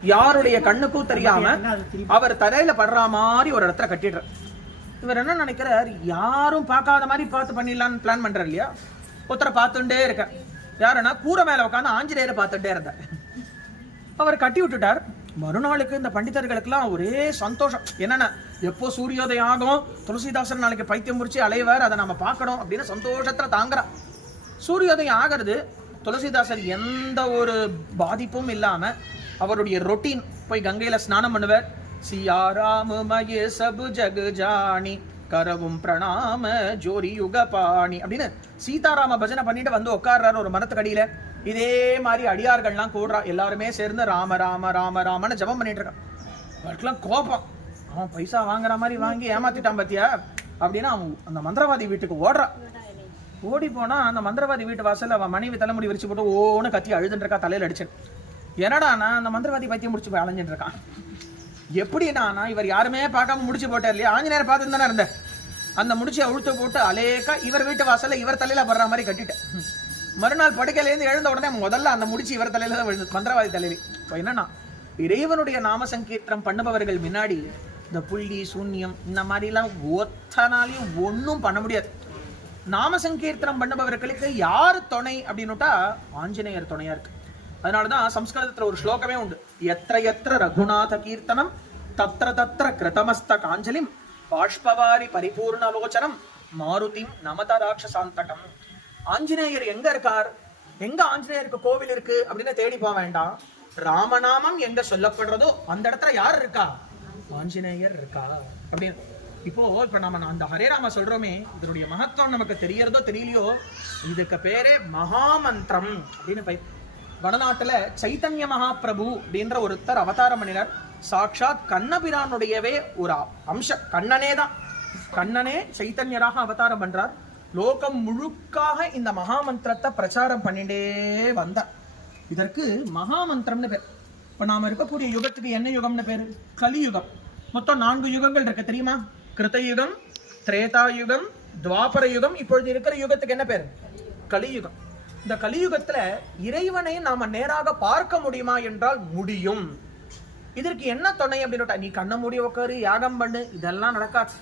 யாருடைய கண்ணுக்கும் தெரியாம அவர் தலையில படுற மாதிரி ஒரு இடத்துல கட்டிடுறார். இவர் என்ன நினைக்கிறார், யாரும் பார்க்காத மாதிரி பார்த்து பண்ணிடலான்னு பிளான் பண்றாரு இல்லையா. ஒருத்தரை பார்த்துட்டே இருக்க, யாருன்னா கூரை மேல உட்காந்து ஆஞ்சநேயரை பார்த்துட்டே இருந்தார். அவர் கட்டி விட்டுட்டார். மறுநாளுக்கு இந்த பண்டிதர்களுக்கெல்லாம் ஒரே சந்தோஷம். என்னன்னா, எப்போ சூரியோதயம் ஆகும், துளசிதாசன் நாளைக்கு பைத்தியம் முடிச்சு அலைவார், அதை நம்ம பார்க்கணும் அப்படின்னு சந்தோஷத்துல தாங்குறா. சூரியோதயம் ஆகிறது, துளசிதாசர் எந்த ஒரு பாதிப்பும் இல்லாம அவருடைய ரொட்டீன் போய் கங்கையில ஸ்நானம் பண்ணுவார். சியாராமயே சபு ஜகு ஜானி கரவும் பிரணாம ஜோரி யுக பாணி அப்படின்னு சீதாராம பஜனை பண்ணிட்டு வந்து உட்கார்றாரு ஒரு மரத்துக்கடியில. இதே மாதிரி அடியார்கள்லாம் கூடுறா, எல்லாருமே சேர்ந்து ராம ராம ராம ராமன்னு ஜபம் பண்ணிட்டு இருக்கான். அவருக்கெல்லாம் கோபம், அவன் பைசா வாங்குற மாதிரி வாங்கி ஏமாத்திட்டான் பாத்தியா அப்படின்னு அவன் அந்த மந்திரவாதி வீட்டுக்கு ஓடுறான். ஓடி போனா அந்த மந்திரவாதி வீட்டு வாசல் அவன் மனைவி தலைமுடி விரிச்சு போட்டு ஓன்னு கத்தி அழுதுன்னு இருக்கா, தலையில அடிச்சேன். என்னடானா அந்த மந்திரவாதி பைத்தியம் முடிச்சு போய் அலைஞ்சிட்டு இருக்கான். எப்படின்னா, இவர் யாருமே பார்க்காம முடிச்சு போட்டார் இல்லையா, ஆஞ்சநேயர் பார்த்துட்டு தானே இருந்தேன். அந்த முடிச்சு அழுத்து போட்டு அலேக்கா இவர் வீட்டு வாசல்ல இவர் தலையில படுற மாதிரி கட்டிட்டேன். மறுநாள் படுக்கையிலேருந்து எழுந்த உடனே முதல்ல அந்த முடிச்சு இவர் தலையில தான் விழுந்து, மந்திரவாதி தலையில. இப்போ என்னன்னா, இறைவனுடைய நாம சங்கீர்த்தனம் பண்ணுபவர்கள் முன்னாடி இந்த புள்ளி சூன்யம் இந்த மாதிரிலாம் ஒத்தனாலையும் ஒன்றும் பண்ண முடியாது. நாம சங்கீர்த்தனம் பண்ணுபவர்களுக்கு யார் துணை அப்படின்னுட்டா ஆஞ்சநேயர் துணையா இருக்கு. அதனாலதான் சம்ஸ்கிருதத்துல ஒரு ஸ்லோகமே உண்டு, எத்திர எத்திர ரகுநாத கீர்த்தனம் தத்திர தத்திர கிருதமஸ்த காஞ்சலிம் பாஷ்பவாரி பரிபூர்ணலோச்சனம் மாருதிம் நமத ராட்சசாந்தகம். ஆஞ்சநேயர் எங்க இருக்கார், எங்க ஆஞ்சநேயருக்கு கோவில் இருக்கு அப்படின்னு தேடி போக வேண்டாம். ராமநாமம் எங்க சொல்லப்படுறதோ அந்த இடத்துல யார் இருக்கா, ஆஞ்சநேயர் இருக்கா அப்படின்னு. இப்ப நம்ம அந்த ஹரேராம சொல்றோமே, இதனுடைய மகத்துவம் நமக்கு தெரியறதோ தெரியலையோ, இதுக்கு பேரே மகாமந்திரம் அப்படின்னு. வடநாட்டுல சைத்தன்ய மகாபிரபு அப்படின்ற ஒருத்தர் அவதாரம் பண்ணினார். சாட்சாத் கண்ணபிரானுடையவே ஒரு அம்சம், கண்ணனே தான். கண்ணனே சைத்தன்யராக அவதாரம் பண்றார். லோகம் முழுக்காக இந்த மகாமந்திரத்தை பிரச்சாரம் பண்ணிட்டே வந்தார். இதற்கு மகாமந்திரம்னு பேர். இப்ப நாம இருக்கக்கூடிய யுகத்துக்கு என்ன யுகம்னு பேரு, கலியுகம். மொத்தம் 4 யுகங்கள் இருக்கு தெரியுமா, கிருத்தயுகம், திரேதாயுகம், துவாபர யுகம். இப்பொழுது இருக்கிற யுகத்துக்கு என்ன பேரு, கலியுகம். இந்த கலியுகத்துல இறைவனை நாம நேராக பார்க்க முடியுமா என்றால் முடியும். இதற்கு என்ன துணை அப்படின்னு, நீ கண்ண மூடி உட்காரு, யாகம் பண்ணு, இதெல்லாம் நடக்காது.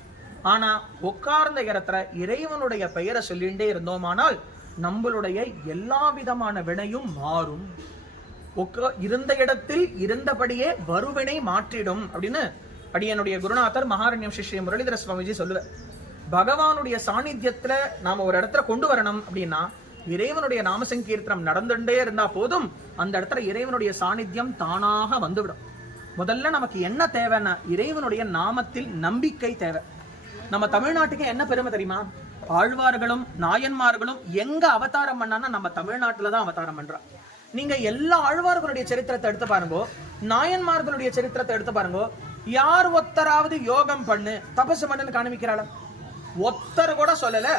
ஆனா உட்கார்ந்த இடத்துல இறைவனுடைய பெயரை சொல்லிண்டே இருந்தோமானால் நம்மளுடைய எல்லா விதமான வினையும் மாறும். இருந்த இடத்தில் இருந்தபடியே வருவினை மாற்றிடும் அப்படின்னு அடியனுடைய குருநாதர் மகாரண்யம் சிஷ்ய முரளிதர சுவாமிஜி சொல்லுவார். பகவானுடைய சாநித்தியத்துல நாம ஒரு இடத்துல கொண்டு வரணும் அப்படின்னா இறைவனுடைய நாமசங்கீர்த்தனம் நடந்துட்டே இருந்தா போதும், அந்த இடத்துல இறைவனுடைய சாநித்தியம் தானாக வந்துவிடும். முதல்ல நமக்கு என்ன தேவைன்னா, இறைவனுடைய நாமத்தில் நம்பிக்கை தேவை. நம்ம தமிழ்நாட்டுக்கு என்ன பெருமை தெரியுமா, ஆழ்வார்களும் நாயன்மார்களும் எங்க அவதாரம் பண்ணான்னா நம்ம தமிழ்நாட்டுலதான் அவதாரம் பண்றோம். நீங்க எல்லா ஆழ்வார்களுடைய சரித்திரத்தை எடுத்து பாருங்க, நாயன்மார்களுடைய சரித்திரத்தை எடுத்து பாருங்க. யார் ஒத்தராவது யோகம் பண்ணு தபசு பண்ணுன்னு காண்பிக்கிறாள, ஒத்தர் கூட சொல்லல.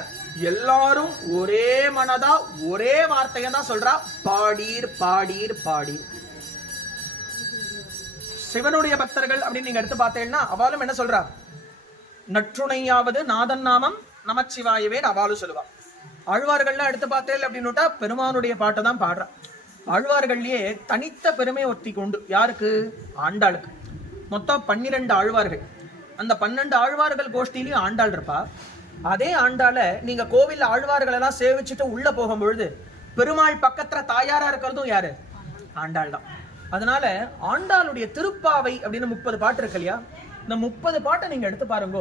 எல்லாரும் ஒரே மனதா ஒரே வார்த்தையை தான் சொல்றா, பாடீர் பாடீர் பாடீர். சிவனுடைய பக்தர்கள் அப்படின்னு நீங்க எடுத்து பார்த்தீங்கன்னா அவளும் என்ன சொல்றா, நற்றுணையாவது நாதன் நாமம் நமச்சிவாயவே அவளும் சொல்லுவா. ஆழ்வார்கள்லாம் எடுத்து பார்த்தேன் அப்படின்னுட்டா பெருமானுடைய பாட்டை தான் பாடுறா. ஆழ்வார்கள்லயே தனித்த பெருமை ஒத்தி கொண்டு யாருக்கு, ஆண்டாளுக்கு. மொத்தம் 12 ஆழ்வார்கள். அந்த 12 ஆழ்வார்கள் கோஷ்டிலையும் ஆண்டாள் இருப்பா. அதே ஆண்டால நீங்க கோவில் ஆழ்வார்கள் எல்லாம் சேவிச்சுட்டு உள்ள போகும் பொழுது பெருமாள் பக்கத்துல தாயாரா இருக்கிறதும் யாரு, ஆண்டாள் தான். அதனால ஆண்டாளுடைய திருப்பாவை அப்படின்னு 30 பாட்டு இருக்கு இல்லையா, இந்த 30 பாட்டை நீங்க எடுத்து பாருங்க,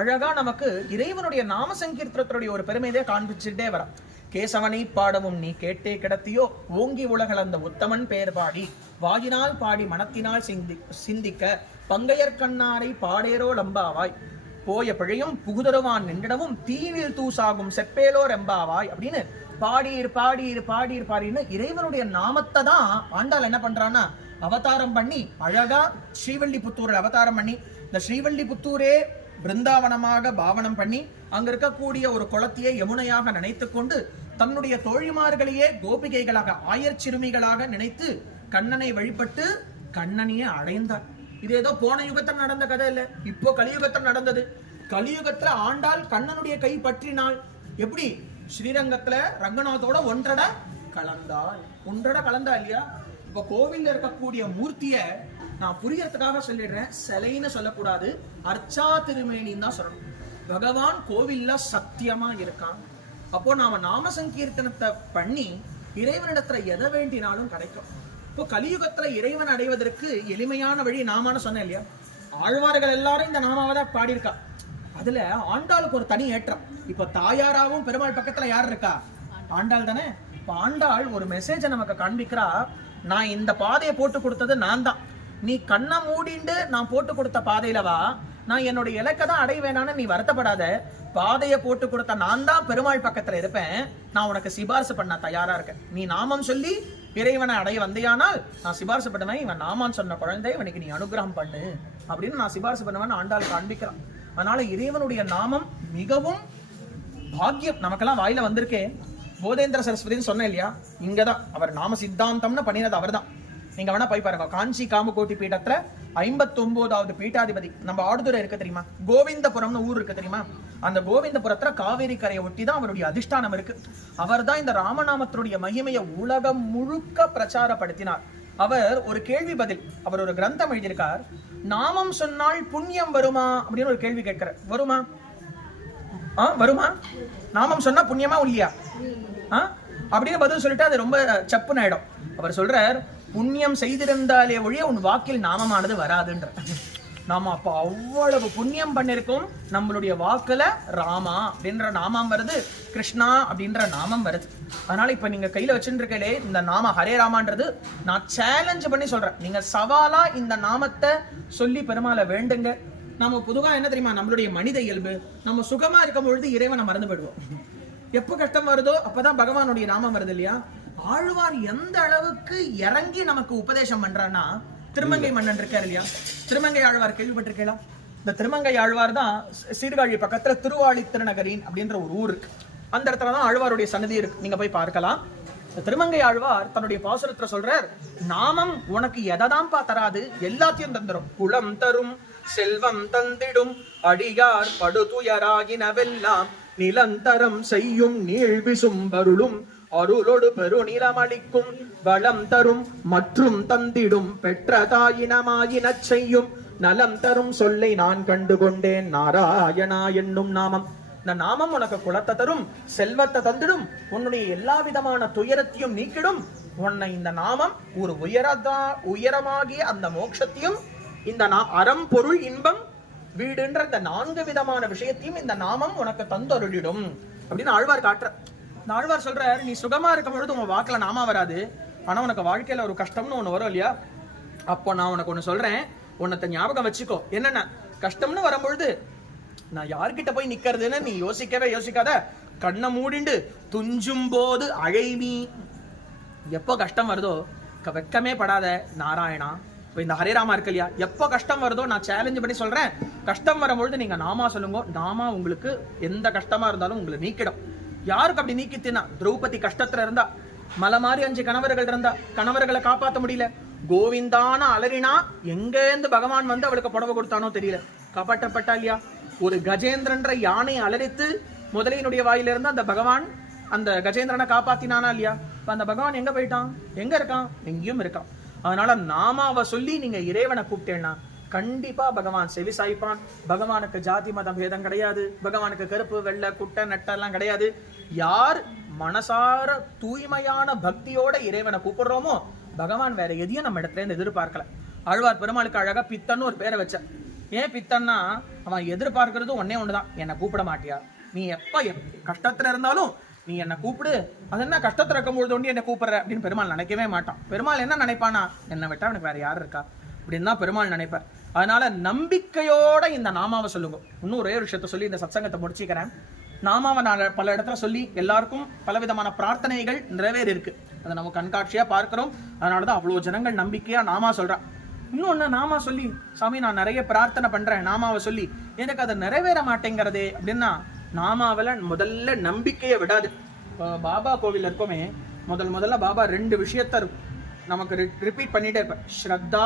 அழகா நமக்கு இறைவனுடைய நாம சங்கீர்த்தனத்துடைய ஒரு பெருமையை காண்பிச்சுட்டே வர. கேசவனை பாடவும் நீ கேட்டே கிடத்தியோ, ஓங்கி உலகள் அந்த உத்தமன் பெயர் பாடி, வாகினால் பாடி மனத்தினால் சிந்திக்க, பங்கையர் கண்ணாரை பாடேரோ லம்பாவாய், போய பிழையும் புகுதருவான் நின்றிடவும் தீவில் தூசாகும் செப்பேலோ ரெம்பாவாய் அப்படின்னு பாடீர் பாடீர் பாடீர் பாடின்னு இறைவனுடைய நாமத்தை தான் ஆண்டாள் என்ன பண்றான்னா அவதாரம் பண்ணி அழகா ஸ்ரீவல்லிபுத்தூரில் அவதாரம் பண்ணி, இந்த ஸ்ரீவல்லிபுத்தூரே பிருந்தாவனமாக பாவனம் பண்ணி அங்க இருக்கக்கூடிய ஒரு குளத்தையே யமுனையாக நினைத்து கொண்டு தன்னுடைய தோழிமார்களையே கோபிகைகளாக ஆயர் சிறுமிகளாக நினைத்து கண்ணனை வழிபட்டு கண்ணனையே அடைந்தார். இது ஏதோ போன யுகத்தில் நடந்த கதை இல்ல, இப்போ கலியுகத்தில் நடந்தது. கலியுகத்துல ஆண்டாள் கண்ணனுடைய கை பற்றினாள். எப்படி, ஸ்ரீரங்கத்துல ரங்கநாதோட ஒன்றட கலந்தா இல்லையா, இப்ப கோவில்ல இருக்கக்கூடிய மூர்த்திய நான் புரியறதுக்காக சொல்லிடுறேன், சிலைன்னு சொல்லக்கூடாது, அர்ச்சா திருமேனின்னு தான் சொல்லணும். பகவான் கோவில்ல சத்தியமா இருக்கான். அப்போ நாம நாம சங்கீர்த்தனத்தை பண்ணி இறைவனிடத்துல எதை வேண்டினாலும் கிடைக்கும். இப்போ கலியுகத்துல இறைவன் அடைவதற்கு எளிமையான வழி நாமான்னு சொன்னேன் இல்லையா? ஆழ்வார்கள் எல்லாரும் இந்த நாமாவை தான் பாடியிருக்கா. அதுல ஆண்டாளுக்கு ஒரு தனி ஏற்றம். இப்போ தாயாராவும் பெருமாள் பக்கத்துல யார் இருக்கா? ஆண்டாள் தானே. இப்போ ஆண்டாள் ஒரு மெசேஜை நமக்கு காண்பிக்கிறா, நான் இந்த பாதையை போட்டு கொடுத்தது நான் தான், நீ கண்ணை மூடிண்டு நான் போட்டு கொடுத்த பாதையில வா, நான் என்னுடைய இலக்கை தான் அடைவேனான்னு நீ வருத்தப்படாத, பாதையை போட்டு கொடுத்த நான் தான் பெருமாள் பக்கத்துல இருப்பேன், நான் உனக்கு சிபாரிசு பண்ண தயாரா இருக்கேன், நீ நாமம் சொல்லி இறைவனை அடைய வந்தையானால் நான் சிபாரிசு பண்ணுவேன், இவன் நாமான்னு சொன்ன குழந்தை இவனுக்கு நீ அனுகிரகம் பண்ணு அப்படின்னு நான் சிபாரிசு பண்ணுவேன்னு ஆண்டாள் காண்பிக்கிறான். அதனால இறைவனுடைய நாமம் மிகவும் பாக்கியம். நமக்கெல்லாம் வாயில வந்திருக்கே, போதேந்திர சரஸ்வதினு சொன்னேன் இல்லையா, இங்கதான் அவர் நாம சித்தாந்தம்னு பண்ணினது அவர் தான். நீங்க வேணா போய் பாருங்க, காஞ்சி காமகோட்டி பீடத்துல 59வது பீட்டாதிபதி நம்ம ஆடுதுறை இருக்கு தெரியுமா, கோவிந்தபுரம்னு ஊர் இருக்கு தெரியுமா, அந்த கோவிந்தபுரத்துல காவேரி கரையை ஒட்டி தான் அவருடைய அதிஷ்டானம் இருக்கு. அவர் தான் இந்த ராமநாமத்தினுடைய மகிமையை உலகம் முழுக்க பிரச்சாரப்படுத்தினார். அவர் ஒரு கேள்வி பதில், அவர் ஒரு கிரந்தம் எழுதியிருக்கார், நாமம் சொன்னால் புண்ணியம் வருமா அப்படின்னு ஒரு கேள்வி கேட்கிறார். வருமா? வருமா? நாமம் சொன்னா புண்ணியமா இல்லையா அப்படின்னு பதில் சொல்லிட்டு அது ரொம்ப சப்புன்னு ஆயிடும். அவர் சொல்றார், புண்ணியம் செய்திருந்தாலே ஒழிய உன் வாக்கில் நாமமானது வராதுன்ற. நாம அப்ப அவ்வளவு புண்ணியம் பண்ணிருக்கோம், நம்மளுடைய வாக்குல ராமா அப்படின்ற நாமம் வருது, கிருஷ்ணா அப்படின்ற நாமம் வருது. அதனால இப்ப நீங்க கையில வச்சுட்டு இருக்கலே இந்த நாம ஹரே ராமான்றது நான் சேலஞ்ச் பண்ணி சொல்றேன், நீங்க சவாலா இந்த நாமத்தை சொல்லி பெருமாளை வேண்டுங்க. நம்ம பொதுவா என்ன தெரியுமா, நம்மளுடைய மனித இயல்பு, நம்ம சுகமா இருக்கும் பொழுது இறைவனை மறந்து போயிடுவோம், எப்ப கஷ்டம் வருதோ அப்பதான் பகவானுடைய நாமம் வருது இல்லையா. ஆழ்வார் எந்த அளவுக்கு இறங்கி நமக்கு உபதேசம் பண்றான்னா, திருமங்கை மன்னன் இருக்காரு இல்லையா, திருமங்கை ஆழ்வார் கேள்விப்பட்டிருக்கீங்களா? இந்த திருமங்கை ஆழ்வார் தான் சீர்காழி பக்கத்துல திருவாளி திருநகரின் அப்படின்ற ஒரு ஊர் இருக்கு, அந்த இடத்துலதான் ஆழ்வாருடைய சன்னதி இருக்கு, நீங்க போய் பார்க்கலாம். திருமங்கை ஆழ்வார் தன்னுடைய பாசுரத்துல சொல்றார், நாமம் உனக்கு எதைதான்ப்பா தராது, எல்லாத்தையும் தந்துடும், குளம் தரும், செல்வம் தந்திடும், அடியார் படுதுயராகினவெல்லாம் நிலந்தரம் செய்யும், நீழ்விசும் பருளும் அருளோடு பெருநிலம் அளிக்கும், வளம் தரும் மற்றும் தந்திடும், பெற்ற தாயினமாயினச் செய்யும், நலம் தரும் சொல்லை நான் கண்டுகொண்டேன், நாராயணா என்னும் நாமம். இந்த நாமம் உனக்கு குலத்தை தரும், செல்வத்தை தந்திடும், உன்னுடைய எல்லா விதமான துயரத்தையும் நீக்கிடும், உன்னை இந்த நாமம் ஒரு உயரமாகிய அந்த மோட்சத்தையும், இந்த அறம் பொருள் இன்பம் வீடுன்ற இந்த 4 விதமான விஷயத்தையும் இந்த நாமம் உனக்கு தந்தருளிடும் அப்படின்னு ஆழ்வார் காட்டுற. இந்த ஆழ்வார் சொல்றாரு, நீ சுகமா இருக்கும் பொழுது உங்க வாக்குல நாமா வராது, ஆனா உனக்கு வாழ்க்கையில ஒரு கஷ்டம்னு ஒண்ணு வரும் இல்லையா, அப்போ நான் உனக்கு ஒண்ணு சொல்றேன், உன்னத்தை ஞாபகம் வச்சுக்கோ. என்னன்னா கஷ்டம்னு வரும்பொழுது நான் யார்கிட்ட போய் நிக்கிறதுன்னு நீ யோசிக்கவே யோசிக்காத, கண்ணை மூடிண்டு துஞ்சும் போது அழைமீ, எப்போ கஷ்டம் வருதோ வெக்கமே படாத நாராயணா. இந்த ஹரேராமா இருக்கு இல்லையா, எப்போ கஷ்டம் வருதோ நான் சேலஞ்சு பண்ணி சொல்றேன், கஷ்டம் வரும்பொழுது நீங்க நாமா சொல்லுங்க, நாமா உங்களுக்கு எந்த கஷ்டமா இருந்தாலும் உங்களை நீக்கிடும். யாருக்கு அப்படி நீக்கித்தினா, திரௌபதி கஷ்டத்துல இருந்தா, மலை மாதிரி 5 கணவர்கள் இருந்தா, கணவர்களை காப்பாற்ற முடியல, கோவிந்தான அலறினா எங்கேருந்து பகவான் வந்து அவளுக்கு புடவை கொடுத்தானோ தெரியல, காப்பாற்றப்பட்டா இல்லையா. ஒரு கஜேந்திரன்ற யானை அலறித்து முதலையினுடைய வாயிலிருந்து அந்த பகவான் அந்த கஜேந்திரனை காப்பாத்தினானா இல்லையா. அந்த பகவான் எங்க போயிட்டான், எங்க இருக்கான், எங்கேயும் இருக்கான். அதனால நாமாவை சொல்லி நீங்க இறைவனை கூப்பிட்டேன்னா கண்டிப்பா பகவான் செவி சாய்ப்பான். பகவானுக்கு ஜாதி மதம் பேதம் கிடையாது, பகவானுக்கு கருப்பு வெள்ளை குட்டை நட்டெல்லாம் கிடையாது. யார் மனசார தூய்மையான பக்தியோட இறைவனை கூப்பிடுறோமோ பகவான் வேற எதையும் நம்ம இடத்துல இருந்து எதிர்பார்க்கல. ஆழ்வார் பெருமாளுக்கு அழகா பித்தன்னு ஒரு பேரை வச்ச. ஏன் பித்தன்னா, அவன் எதிர்பார்க்கறது ஒன்னே ஒண்ணுதான், என்னை கூப்பிட மாட்டியா, நீ எப்ப கஷ்டத்துல இருந்தாலும் நீ என்ன கூப்பிடு, அது என்ன கஷ்டத்துல இருக்கும்பொழுது ஒண்டி என்ன கூப்பிடுற அப்படின்னு பெருமாள் நினைக்கவே மாட்டான். பெருமாள் என்ன நினைப்பானா, என்னை விட்டா எனக்கு வேற யாரு இருக்கா அப்படின்னு தான் பெருமாள் நினைப்பார். அதனால நம்பிக்கையோட இந்த நாமாவை சொல்லுங்க. இன்னும் ஒரே ஒரு விஷயத்த சொல்லி இந்த சத்சங்கத்தை முடிச்சுக்கிறேன். நாமாவை நான் பல இடத்துல சொல்லி எல்லாருக்கும் பலவிதமான பிரார்த்தனைகள் நிறைவேறி இருக்கு, அதை நம்ம கண்காட்சியா பார்க்கிறோம். அதனாலதான் அவ்வளவு ஜனங்கள் நம்பிக்கையா நாமா சொல்றான். இன்னொன்னு, நாமா சொல்லி சாமி நான் நிறைய பிரார்த்தனை பண்றேன் நாமாவை சொல்லி, எனக்கு அதை நிறைவேற மாட்டேங்கிறதே அப்படின்னா, நாமாவில முதல்ல நம்பிக்கையை விடாது. பாபா கோவில் இருக்கோமே, முதல்ல பாபா 2 விஷயத்த நமக்கு ரிப்பீட் பண்ணிட்டே இருப்பேன், ஸ்ரத்தா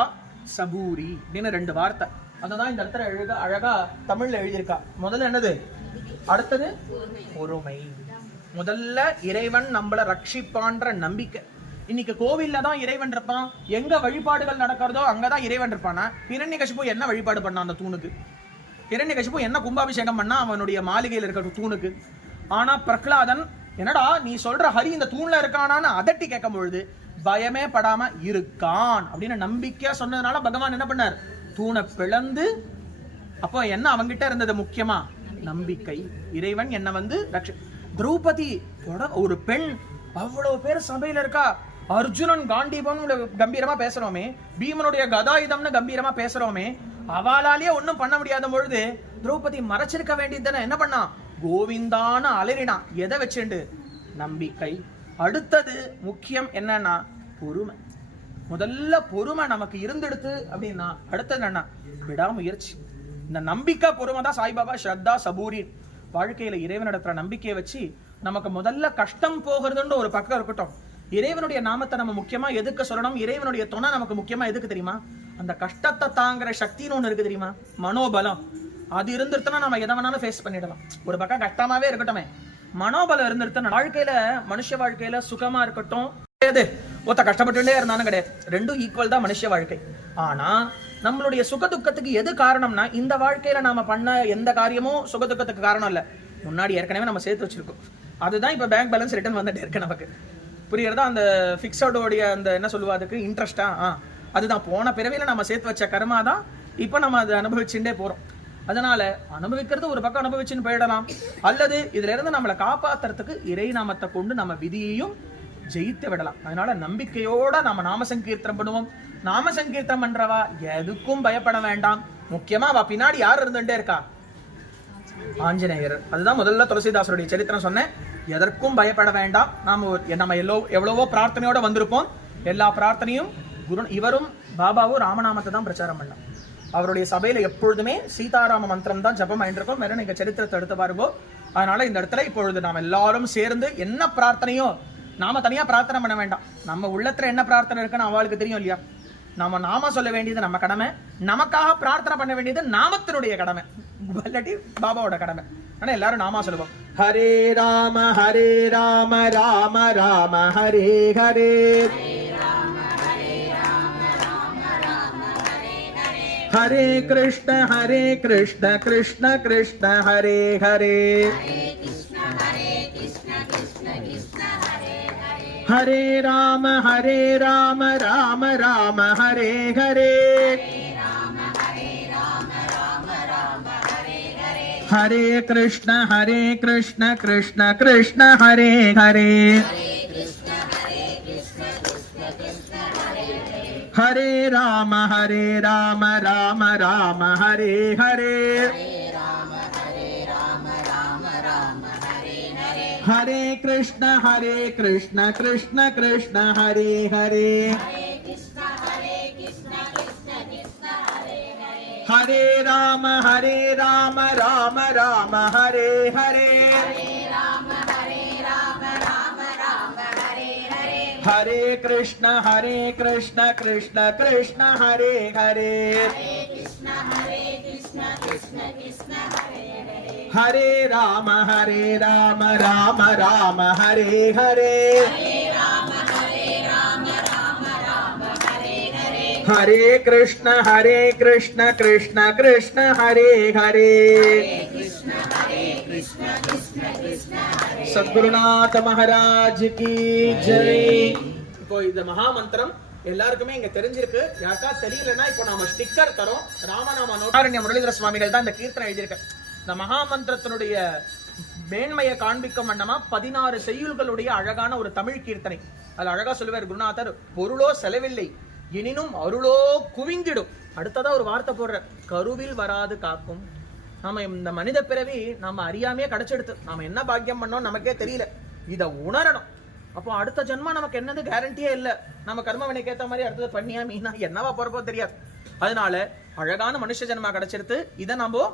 சபூரி அப்படின்னு 2 வார்த்தை. அததான் இந்த இடத்துல அழகா தமிழ்ல எழுதியிருக்கா. முதல்ல என்னது, அடுத்தது பொறுமை. முதல்ல இறைவன் நம்மள ரட்சிப்பான்ற நம்பிக்கை. இன்னைக்கு கோவில்ல தான் இறைவன் இருப்பான், எங்க வழிபாடுகள் நடக்கிறதோ அங்கதான் இறைவன் இருப்பானா? ஹிரண்யகசிபு என்ன வழிபாடு பண்ணான் அந்த தூணுக்கு? ஹிரண்யகசிபு என்ன கும்பாபிஷேகம் பண்ணா அவனுடைய மாளிகையில் இருக்கிற தூணுக்கு? ஆனா பிரகலாதன், என்னடா நீ சொல்ற ஹரி இந்த தூண்ல இருக்கானான்னு அதட்டி கேட்கும் பொழுது பயமே படாம இருக்கான் அப்படின்னு நம்பிக்கையா சொன்னதுனால பகவான் என்ன பண்ணார்? தூணை பிளந்து. அப்போ என்ன அவங்கிட்ட இருந்தது? முக்கியமா நம்பிக்கை. இறைவன் என்ன திரௌபதி ஒரு பெண், அவ்வளவு பேர் சபையில இருக்கா. அர்ஜுனன் காண்டீபம் கம்பீரமா பேசுறோமே, பீமனுடைய கதாயுதம்னு கம்பீரமா பேசுறோமே, அவளாலேயே ஒன்னும் பண்ண முடியாத பொழுது திரௌபதி மறைச்சிருக்க வேண்டியது தானே? என்ன பண்ணா? கோவிந்தான்னு அலறினான். எதை வச்சுண்டு? நம்பிக்கை. அடுத்தது முக்கியம் என்னன்னா பொறுமை. முதல்ல பொறுமை நமக்கு இருந்தெடுத்து அப்படின்னா அடுத்தது என்னன்னா விடாமுயற்சி. இந்த நம்பிக்கை பொறுமை தான் சாய்பாபா ஸ்ரத்தா சபூரி வாழ்க்கையில இறைவனிடத்துல நம்பிக்கையை வச்சு நமக்கு முதல்ல கஷ்டம் போகிறதுன்ற ஒரு பக்கம் இருக்கட்டும், இறைவனுடைய நாமத்தை நம்ம முக்கியமா எதுக்கு சொல்லணும்? இறைவனுடைய துணை நமக்கு முக்கியமா எதுக்கு தெரியுமா? அந்த கஷ்டத்தை தாங்குற சக்தின்னு ஒண்ணு இருக்கு தெரியுமா? மனோபலம். அது இருந்துருத்தனா நம்ம எதை வேணாலும் ஃபேஸ் பண்ணிடலாம். ஒரு பக்கம் கஷ்டமாவே இருக்கட்டுமே, மனோபலம் இருந்துருத்தன வாழ்க்கையில, மனுஷ வாழ்க்கையில சுகமா இருக்கட்டும் ஒருத்த கஷ்டப்பட்டுட்டே இருந்தாலும் கிடையாது. ரெண்டும் ஈக்குவல் தான் மனுஷ வாழ்க்கை. ஆனா நம்மளுடைய சுக துக்கத்துக்கு எது காரணம்னா, இந்த வாழ்க்கையில நாம பண்ண எந்த காரியமும் சுக துக்கத்துக்கு காரணம் இல்ல, முன்னாடி ஏற்கனவே நம்ம சேர்த்து வச்சிருக்கோம். அதுதான் இப்ப பேங்க் பேலன்ஸ் ரிட்டர்ன் வந்துட்டு இருக்கு நமக்கு. புரியுறதா? அந்த பிக்ஸடோடைய அந்த என்ன சொல்லுவா அதுக்கு இன்ட்ரெஸ்டா, அதுதான் போன பிறவியில நம்ம சேர்த்து வச்ச கர்மா தான் இப்ப நம்ம அதை அனுபவிச்சுட்டே போறோம். அதனால அனுபவிக்கிறது ஒரு பக்கம் அனுபவிச்சுன்னு போயிடலாம், அல்லது இதுல இருந்து நம்மளை காப்பாத்துறதுக்கு இறை நாமத்தை கொண்டு நம்ம விதியையும் ஜெயித்து விடலாம். அதனால நம்பிக்கையோட நம்ம நாம சங்கீர்த்தனம் பண்ணுவோம். நாம சங்கீர்த்தனம் பண்றவா எதுக்கும் பயப்பட வேண்டாம். முக்கியமா அவ பின்னாடி யார் இருந்துட்டே இருக்கா? ஆஞ்சநேயர். அதுதான் முதல்ல துளசிதாசருடைய சரித்திரம் சொன்னேன். எதற்கும் பயப்பட வேண்டாம். நம்ம எவ்வளவோ பிரார்த்தனையோட வந்திருப்போம். எல்லா பிரார்த்தனையும் இவரும் பாபாவும் ராமநாமத்தை தான் பிரச்சாரம் பண்ணலாம். அவருடைய சபையில எப்பொழுதுமே சீதாராம மந்திரம் தான் ஜபம் ஆயிட்டிருக்கோம். வேற நீங்க சரித்திரத்தை எடுத்து பாருங்கோ. அதனால இந்த இடத்துல இப்பொழுது நாம் எல்லாரும் சேர்ந்து என்ன பிரார்த்தனையோ, நாம தனியா பிரார்த்தனை பண்ண வேண்டாம். நம்ம உள்ளத்துல என்ன பிரார்த்தனை இருக்குன்னு அவளுக்கு தெரியும் இல்லையா? நாம சொல்ல வேண்டியது நம்ம கடமை, நமக்காக பிரார்த்தனை பண்ண வேண்டியது நாமத்தினுடைய கடமை, இல்லாட்டி பாபாவோட கடமை. ஆனா எல்லாரும் நாமா சொல்லுவோம். ஹரே ராம ராம ராம ஹரே ஹரே, ஹரே கிருஷ்ண கிருஷ்ண கிருஷ்ண ஹரே ஹரே, ஹரே ராம ராம ராம ஹரே ஹரே, ஹரே கிருஷ்ண கிருஷ்ண கிருஷ்ண ஹரே ஹரே, ஹரே ராம ராம ராம ஹரே ஹரே, ஹரே கிருஷ்ண கிருஷ்ண கிருஷ்ண ஹரே ஹரே, ஹரே ராம ராம ராம ஹரே ஹரே, ஹரே கிருஷ்ண கிருஷ்ண கிருஷ்ண ஹரே ஹரே, ஹரே ராம ராம ராம ஹரே ஹரே, ஹரே கிருஷ்ண கிருஷ்ண கிருஷ்ண ஹரே ஹரே. சத்குருநாத மகாராஜ் கி ஜெய். இப்போ இந்த மகாமந்திரம் எல்லாருக்குமே இங்க தெரிஞ்சிருக்கு. யாருக்கா தெரியலன்னா இப்போ நாம ஸ்டிக்கர் தரோம். ராமநாம நோட்டாரண்ய முரளிதர சுவாமிகள் தான் இந்த கீர்த்தனை எழுதியிருக்க. இந்த மகாமந்திரத்தினுடைய மேன்மையை காண்பிக்கும் வண்ணமா 16 செய்யுள்களுடைய அழகான ஒரு தமிழ் கீர்த்தனை. அதுல அழகா சொல்லுவார் குருநாதர், பொருளோ செலவில்லை எனினும் அருளோ குவிந்திடும். அடுத்ததா ஒரு வார்த்தை போடுற, கருவில் வராது காக்கும். நாம இந்த மனித பிறவி நாம அறியாமையே கிடைச்செடுத்து நாம என்ன பாக்கியம் பண்ணோம் நமக்கே தெரியல. இதை உணரணும். அப்போ அடுத்த ஜென்மா நமக்கு என்னது கேரண்டியே இல்லை. நம்ம கர்ம வினைக்கு ஏற்ற மாதிரி அடுத்தது பண்ணியா மீனா என்னவா போறப்போ தெரியாது. அதனால அழகான மனுஷ ஜென்மா கிடைச்செடுத்து இதை நம்ம